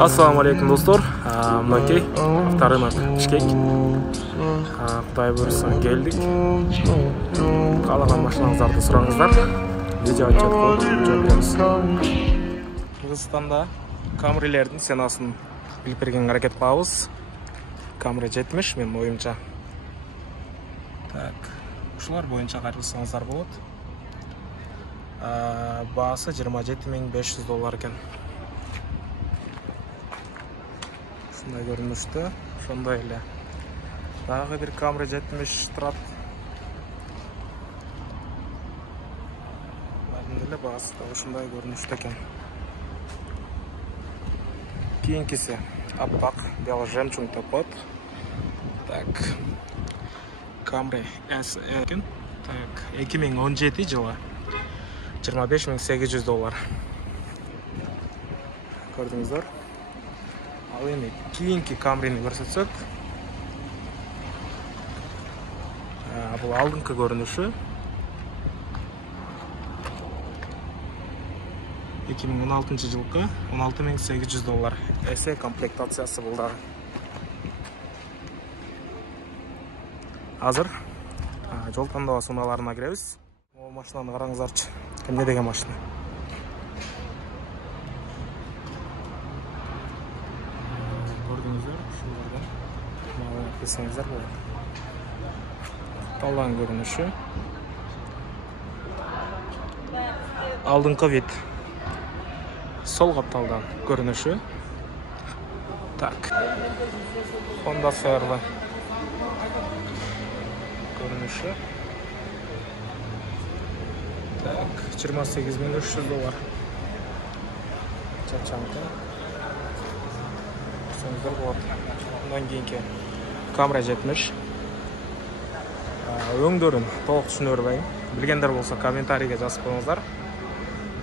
Ассаламу алейкум достор. Мынакей авторынок Бишкек. Кудай буйруса келдик. Каалаган машинаңыздарды сураңыздар. Видео отчет кылып жооп беребиз. Кыргызстанда Камрилердин ценасын билип бергенге аракет кылабыз. Камри 70 менин оюмча. Так, ушулар боюнча кайрылсаңыздар болот. Баасы $27.500 экен. Ушундай көрүнүштө, ошондой эле. Дагы бир Камри 70 турат. Бардын эле баасы да ушундай көрүнүштө экен. Кийинкиси аппак, белый жемчуг топот. Так. Камри S экен. Так, 2017 жылы. $25.800. Көрдүңүздөр. Ал эми кийинки Камрини көрсөтсөк, бул алдыңкы көрүнүшү. 2016 жылкы $16.800. SE комплектациясы бул дагы. Азыр жол тандоо сыналарына киребиз. Могу машинаны караңыздарчы. Эмне деген машина? Көрдүңүздөр, ушулардан маалымат берсеңиздер болот. Талган көрүнүшү. Алдыңкы вид. Сол капталдан көрүнүшү. Так. Honda CR-ы көрүнүшү. Так, $28.300. Чачанка. Сөздөр болот. Андан кийинки Камри 70. Өңдөрүн толук түшүнө бербейм. Билгендер болсо комментарийге жазып коюңуздар.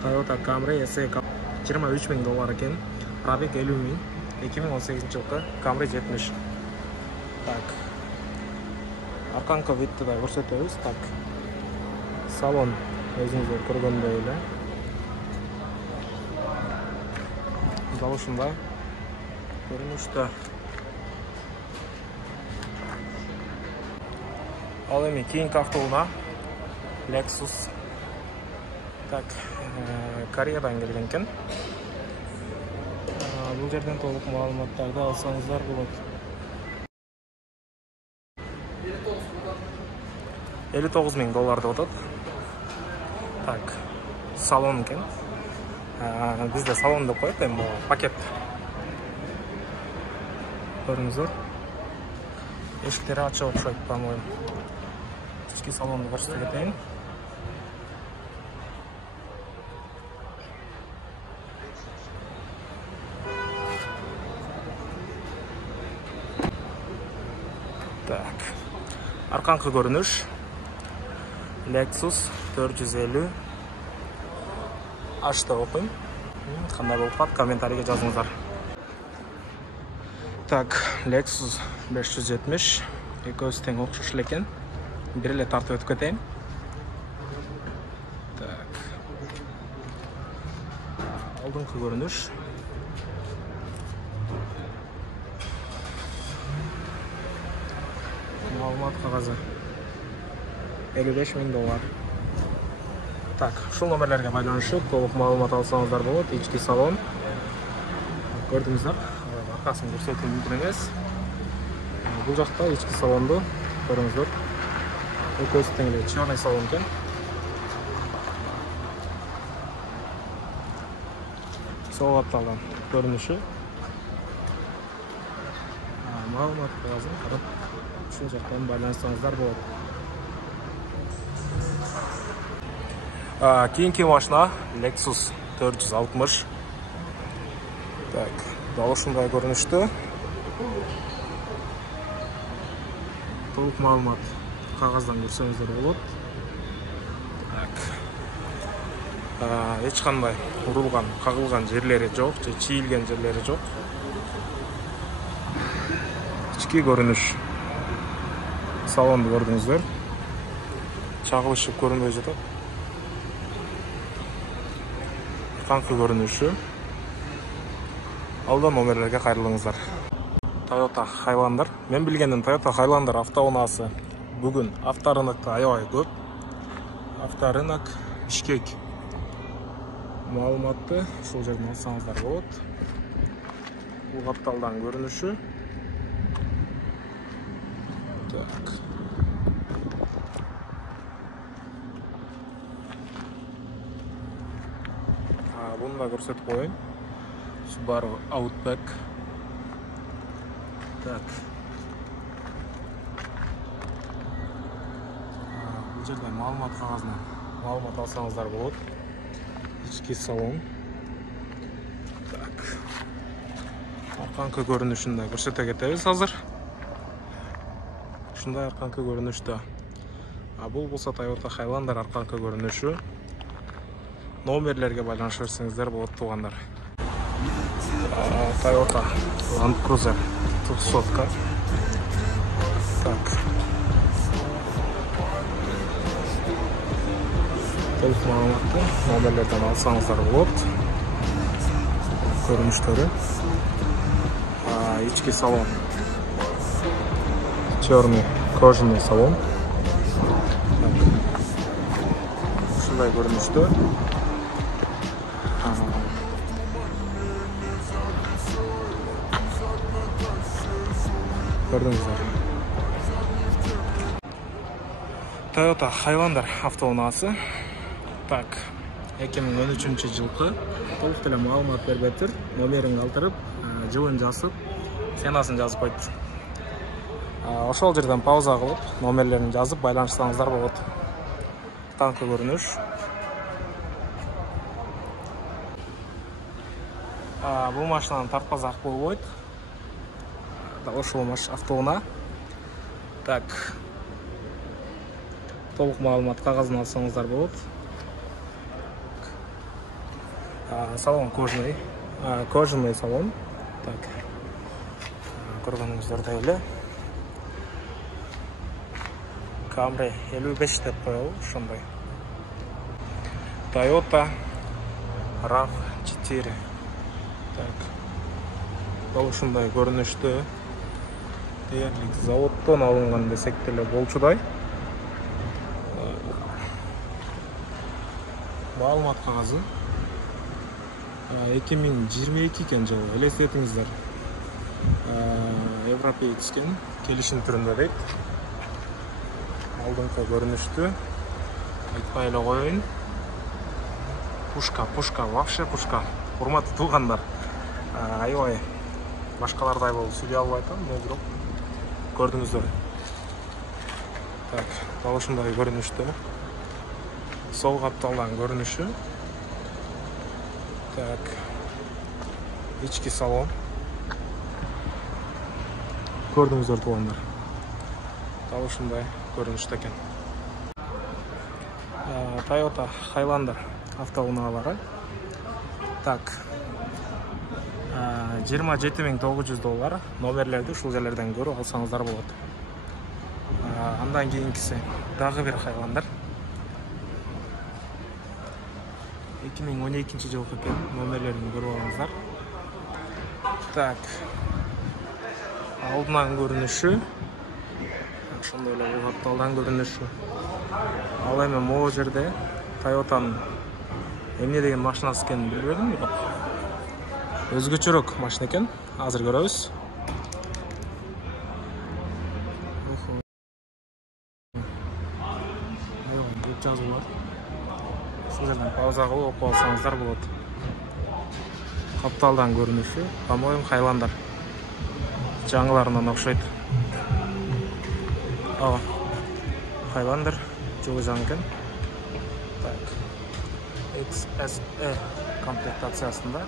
Toyota Camry SE $23.000 экен. Пробег 50.000. 2018 жылкы Камри 70. Так. Арканкы видти да көрсөтөбүз. Так. Салон өзүңүздөр көргөндөй эле. Дал ушундай көрүнүштө. Ал эми кийинки автоунаа Lexus. Так, Кореядан келген экен. Бул жерден толук маалыматтарды алсаңыздар болот. $59.000 деп атат. Так, салон экен. Бизде салон деп коет, эми пакет. Көрүңүздөр. Эшиктери ачык окшойт, по-моему. Ички салонду көрсөтө кетейин. Так. Арканкы көрүнүш. Lexus 450. Ашта окуйм. Кандай болуп калат, комментарийге жазыңыздар. Так, Lexus 570. Экөөсү тең окшош экен. Бир эле тартып өтүп кетейин. Так. Алдыңкы көрүнүш. Маалымат кагазы. $55.000. Так, ушул номерлерге байланышып толук маалымат алсаңыздар болот. Ички салон. Көрдүңүздөр. Аркасын көрсөтүү мүмкүн эмес. Бул жакта ички салонду көрүңүздөр. Экөөсү тең эле чыгыш салон экен. Сол капталдан көрүнүшү. Маалымат кагазын карап, ушул жактан байланышсаңыздар болот. Кийинки машина Lexus 460. Так, дал ушундай көрүнүштө. Толук маалымат кагаздан көрсөңүздөр болот. Так. Эч кандай урулган, кагылган жерлери жок, же чийилген жерлери жок. Ички көрүнүш. Салонду көрдүңүздөр. Чагылышып көрүнбөй жатат. Арканкы көрүнүшү. Алда номерлерге кайрылыңыздар. Toyota Highlander. Мен билгенден Toyota Highlander автоунаасы бүгін авторынокто аябай көп. Авторынок Бишкек. Маалыматты ушул жерден алсаңыздар болот. Бул капталдан көрүнүшү. Так. Буну да көрсөтүп коеюн. Subaru Outback. Так. Бұл жерде маалымат кагазына маалымат алсаңыздар болот. Ички салон. Так. Арканкы көрүнүшүн да көрсөтө кетебиз азыр. Ушундай арканкы көрүнүштө. Бул болсо Toyota Highlander арканкы көрүнүшү. Номерлерге байланышып берсеңиздер болот туугандар. Toyota Land Cruiser 300. Так. Толук маалыматты номерлерден алсаңыздар болот. Көрүнүштөрү. Ички салон. Черный кожаный салон. Ушундай көрүнүштө. Көрдүңүздөр. Toyota Highlander автоунаасы. Так, 2013 жылкы толук эле маалымат бербептир. Номерин калтырып, жылын жазып, ценасын жазып койду. Ошол жерден пауза кылып, номерлерин жазып байланышсаңыздар болот. Танкы көрүнүш. Бул машинанын тартпасы ак болбойт. Ошол автоунаа. Так. Толук маалымат кагазын алсаңыздар болот. Салон кожаный. Кожаный салон. Так. Көргөнүңүздөрдөй эле. Camry 55 деп коелу, ошондой. Toyota RAV4. Так. Бул ушундай көрүнүштө. Дээрлик заводдон алынган десек деле болчудай. Маалымат кагазы 2022 экен жылы, элестетиңиздер. Европеецкен келишим түрүндө дейт. Алдыңкы көрүнүштү айтпай эле коеюн. Пушка, вообще пушка. Урматтуу туугандар. Аябай башкалардай болуп сүйлөй албай атам, но бирок көрдүңүздөр. Так, дал ушундай көрүнүштө. Сол капталдан көрүнүшү. Так. Ички салон. Көрдүңүздөр туугандар. Дал ушундай көрүнүштө экен. Toyota Highlander автоунаалары. Так. $27,900 номерлерди ушул жерлерден көрүп алсаңыздар болот. Андан кийинкиси дагы бир Highlander. 2012 жылкы экен, номерлерин көрүп алыңыздар. Так. Алдынан көрүнүшү. Ошондой эле бул капталдан көрүнүшү. Ал эми могу жерде Toyota'нын эмне деген машинасы экенин билбедим, бирок өзгөчөрөөк машина экен. Азыр көрөбүз. Деп жазуу бар. Ушул жерден пауза кылып окуп алсаңыздар болот. Капталдан көрүнүшү, по-моему, Highlander. Жаңыларынан окшойт. Highlander жылы жаңы экен. Так. XSE комплектациясында